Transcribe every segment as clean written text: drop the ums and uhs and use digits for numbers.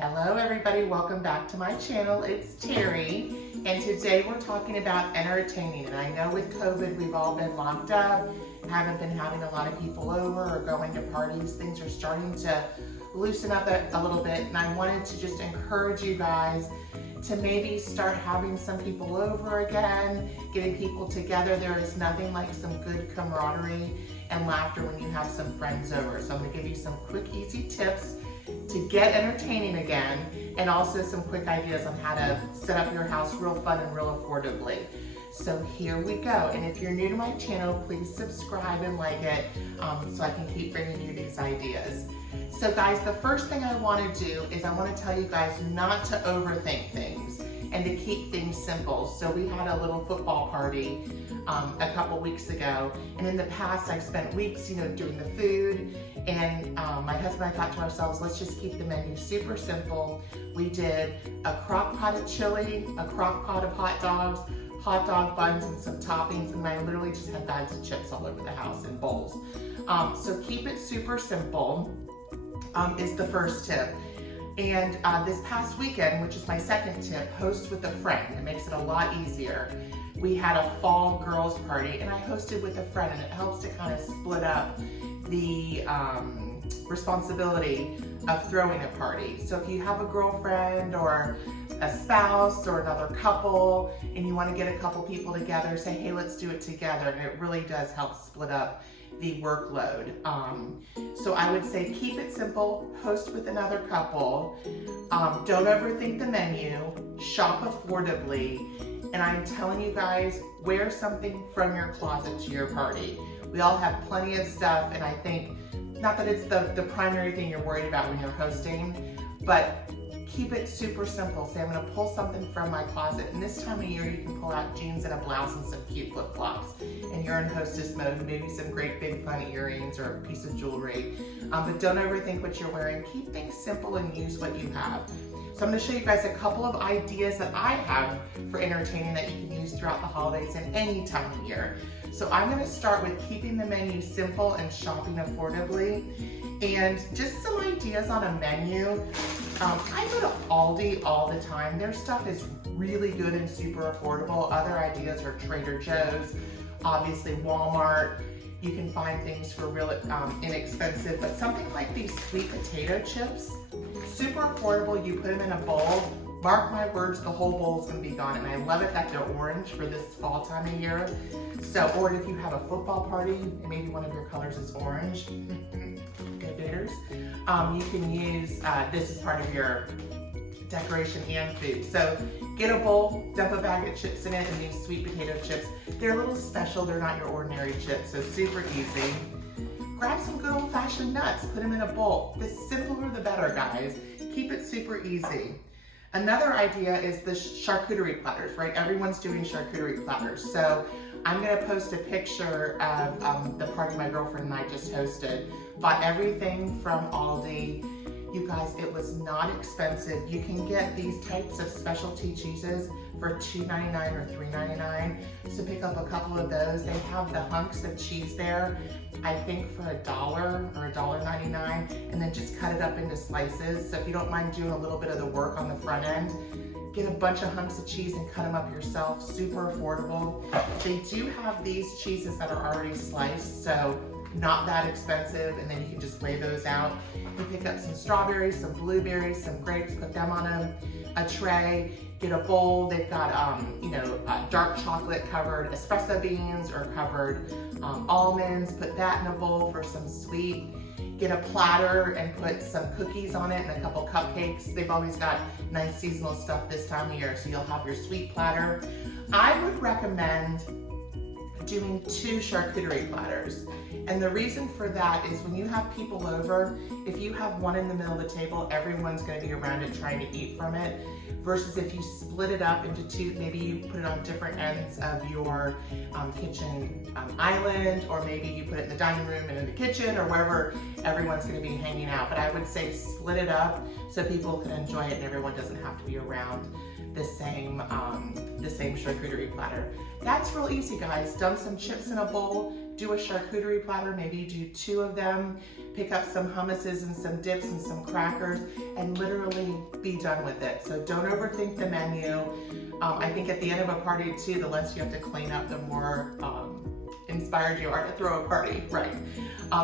Hello everybody, welcome back to my channel. It's Terry, and today we're talking about entertaining. And I know with COVID we've all been locked up, haven't been having a lot of people over or going to parties. Things are starting to loosen up a little bit, and I wanted to just encourage you guys to maybe start having some people over again, getting people together. There is nothing like some good camaraderie and laughter when you have some friends over. So I'm gonna give you some quick, easy tips to get entertaining again, and also some quick ideas on how to set up your house real fun and real affordably. So here we go. And if you're new to my channel, please subscribe and like it so I can keep bringing you these ideas. So guys, the first thing I want to do is I want to tell you guys not to overthink things and to keep things simple. So we had a little football party a couple weeks ago, and in the past I've spent weeks, doing the food, and my husband and I thought to ourselves, let's just keep the menu super simple. We did a crock pot of chili, a crock pot of hot dogs, hot dog buns, and some toppings, and I literally just had bags of chips all over the house in bowls. So keep it super simple is the first tip. And this past weekend, which is my second tip, host with a friend. It makes it a lot easier. We had a fall girls party, and I hosted with a friend, and it helps to kind of split up the responsibility of throwing a party. So if you have a girlfriend or a spouse or another couple and you want to get a couple people together, say, hey, let's do it together. And it really does help split up the workload. So I would say keep it simple, host with another couple, don't overthink the menu, shop affordably, and I'm telling you guys, wear something from your closet to your party. We all have plenty of stuff, and I think, not that it's the primary thing you're worried about when you're hosting, but keep it super simple. Say, I'm gonna pull something from my closet, and this time of year you can pull out jeans and a blouse and some cute flip-flops, and you're in hostess mode, maybe some great big fun earrings or a piece of jewelry. But don't overthink what you're wearing. Keep things simple and use what you have. So I'm gonna show you guys a couple of ideas that I have for entertaining that you can use throughout the holidays and any time of year. So I'm gonna start with keeping the menu simple and shopping affordably. And just some ideas on a menu. I go to Aldi all the time. Their stuff is really good and super affordable. Other ideas are Trader Joe's, obviously Walmart. You can find things for real inexpensive, but something like these sweet potato chips, super affordable. You put them in a bowl. Mark my words, the whole bowl is going to be gone. And I love it that they're orange for this fall time of year. So, or if you have a football party and maybe one of your colors is orange, go Gators, you can use, this is part of your decoration and food. So get a bowl, dump a bag of chips in it, and these sweet potato chips, they're a little special. They're not your ordinary chips, so super easy. Grab some good old-fashioned nuts, put them in a bowl. The simpler the better, guys. Keep it super easy. Another idea is the charcuterie platters, right? Everyone's doing charcuterie platters. So I'm gonna post a picture of the party my girlfriend and I just hosted. Bought everything from Aldi. You guys, it was not expensive. You can get these types of specialty cheeses for $2.99 or $3.99. So pick up a couple of those. They have the hunks of cheese there, I think for $1 or $1.99, and then just cut it up into slices. So if you don't mind doing a little bit of the work on the front end, get a bunch of hunks of cheese and cut them up yourself, super affordable. They do have these cheeses that are already sliced, so not that expensive, and then you can just lay those out. You pick up some strawberries, some blueberries, some grapes, put them on a tray, get a bowl. They've got, dark chocolate covered espresso beans or covered almonds, put that in a bowl for some sweet. Get a platter and put some cookies on it and a couple cupcakes. They've always got nice seasonal stuff this time of year, so you'll have your sweet platter. I would recommend doing 2 charcuterie platters. And the reason for that is when you have people over, if you have one in the middle of the table, everyone's gonna be around it trying to eat from it. Versus if you split it up into 2, maybe you put it on different ends of your kitchen island, or maybe you put it in the dining room and in the kitchen, or wherever everyone's gonna be hanging out. But I would say split it up so people can enjoy it and everyone doesn't have to be around the same charcuterie platter. That's real easy, guys. Dump some chips in a bowl, do a charcuterie platter, maybe do 2 of them, pick up some hummuses and some dips and some crackers, and literally be done with it. So don't overthink the menu. I think at the end of a party too, the less you have to clean up, the more inspired you are to throw a party, right?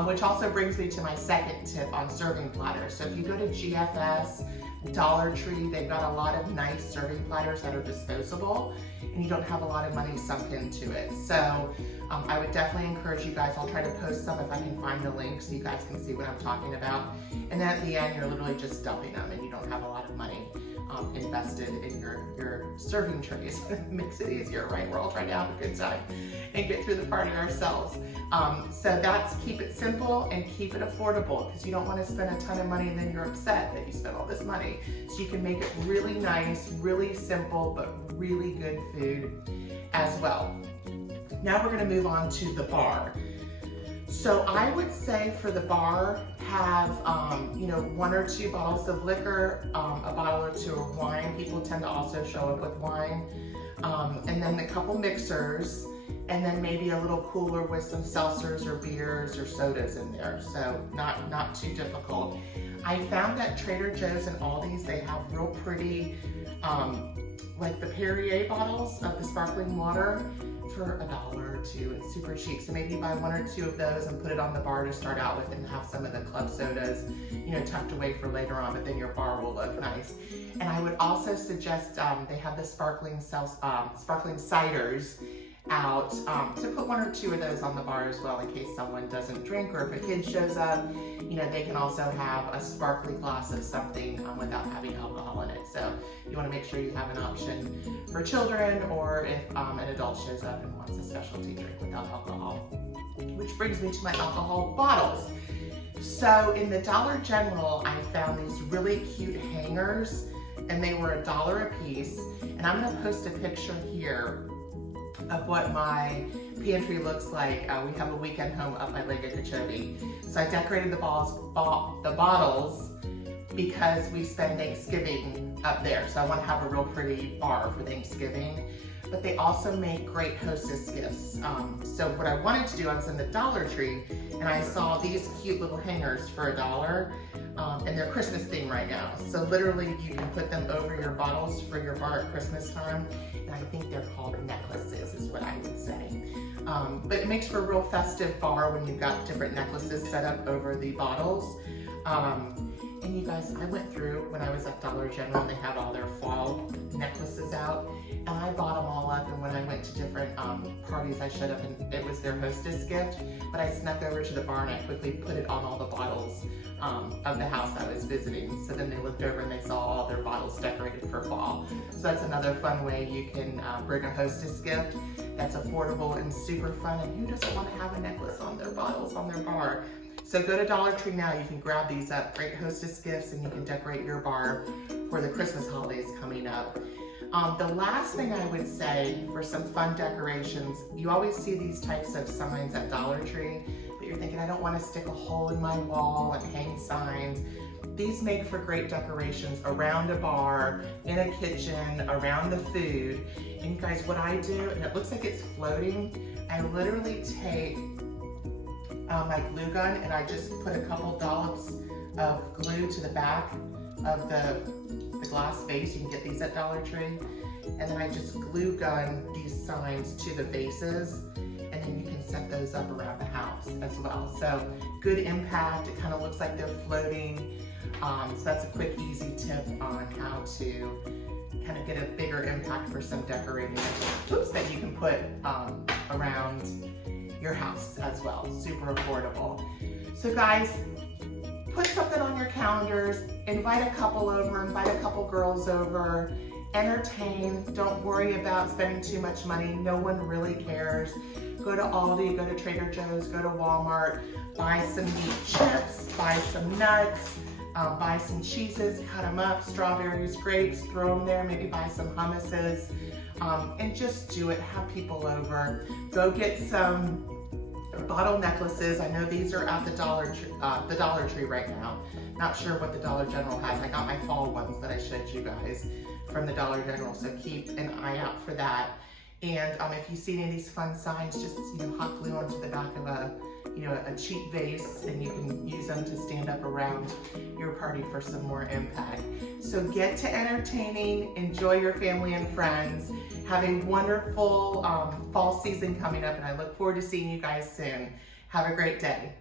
Which also brings me to my second tip on serving platters. So if you go to GFS, Dollar Tree, they've got a lot of nice serving platters that are disposable, and you don't have a lot of money sunk into it. So I would definitely encourage you guys, I'll try to post some if I can find the link so you guys can see what I'm talking about. And then at the end, you're literally just dumping them and you don't have a lot of money invested in your serving trays. It makes it easier, right? We're all trying to have a good time and get through the party ourselves. So that's keep it simple and keep it affordable, because you don't want to spend a ton of money and then you're upset that you spent all this money. So you can make it really nice, really simple, but really good food as well. Now we're going to move on to the bar. So I would say for the bar, have 1 or 2 bottles of liquor, a bottle or 2 of wine. People tend to also show up with wine, and then a couple mixers, and then maybe a little cooler with some seltzers or beers or sodas in there. So not too difficult. I found that Trader Joe's and Aldi's, they have real pretty, like the Perrier bottles of the sparkling water for $1 or $2. It's super cheap. So maybe buy 1 or 2 of those and put it on the bar to start out with, and have some of the club sodas, tucked away for later on, but then your bar will look nice. And I would also suggest, they have the sparkling ciders out, to put 1 or 2 of those on the bar as well in case someone doesn't drink, or if a kid shows up, they can also have a sparkly glass of something without having alcohol in it. So you want to make sure you have an option for children, or if an adult shows up and wants a specialty drink without alcohol. Which brings me to my alcohol bottles. So in the Dollar General, I found these really cute hangers, and they were $1 a piece. And I'm going to post a picture here of what my pantry looks like. We have a weekend home up by Lake Okeechobee. So I decorated the bottles because we spend Thanksgiving up there. So I want to have a real pretty bar for Thanksgiving. But they also make great hostess gifts. So what I wanted to do, I was in the Dollar Tree and I saw these cute little hangers for $1. And they're Christmas themed right now. So literally you can put them over your bottles for your bar at Christmas time. And I think they're called necklaces is what I would say. But it makes for a real festive bar when you've got different necklaces set up over the bottles. And you guys, I went through when I was at Dollar General and they had all their fall necklaces out, and I bought them all up, and when I went to different parties I showed up and it was their hostess gift, but I snuck over to the bar and I quickly put it on all the bottles of the house I was visiting. So then they looked over and they saw all their bottles decorated for fall. So that's another fun way you can bring a hostess gift that's affordable and super fun, and who doesn't want to have a necklace on their bottles on their bar? So go to Dollar Tree now, you can grab these up, great hostess gifts, and you can decorate your bar for the Christmas holidays coming up. The last thing I would say for some fun decorations, you always see these types of signs at Dollar Tree, but you're thinking, I don't want to stick a hole in my wall and hang signs. These make for great decorations around a bar, in a kitchen, around the food. And you guys, what I do, and it looks like it's floating, I literally take my glue gun and I just put a couple dollops of glue to the back of the glass vase. You can get these at Dollar Tree. And then I just glue gun these signs to the vases, and then you can set those up around the house as well. So good impact, it kind of looks like they're floating. So that's a quick, easy tip on how to kind of get a bigger impact for some decorating that you can put around your house as well. Super affordable. So guys, put something on your calendars, invite a couple over, invite a couple girls over, entertain. Don't worry about spending too much money. No one really cares. Go to Aldi, go to Trader Joe's, go to Walmart, buy some meat chips, buy some nuts, buy some cheeses, cut them up, strawberries, grapes, throw them there, maybe buy some hummuses, and just do it. Have people over. Go get some bottle necklaces. I know these are at the Dollar Tree right now. Not sure what the Dollar General has. I got my fall ones that I showed you guys from the Dollar General, so keep an eye out for that. And if you see any of these fun signs, just hot glue onto the back of a cheap vase, and you can use them to stand up around your party for some more impact. So get to entertaining, enjoy your family and friends. Have a wonderful fall season coming up, and I look forward to seeing you guys soon. Have a great day.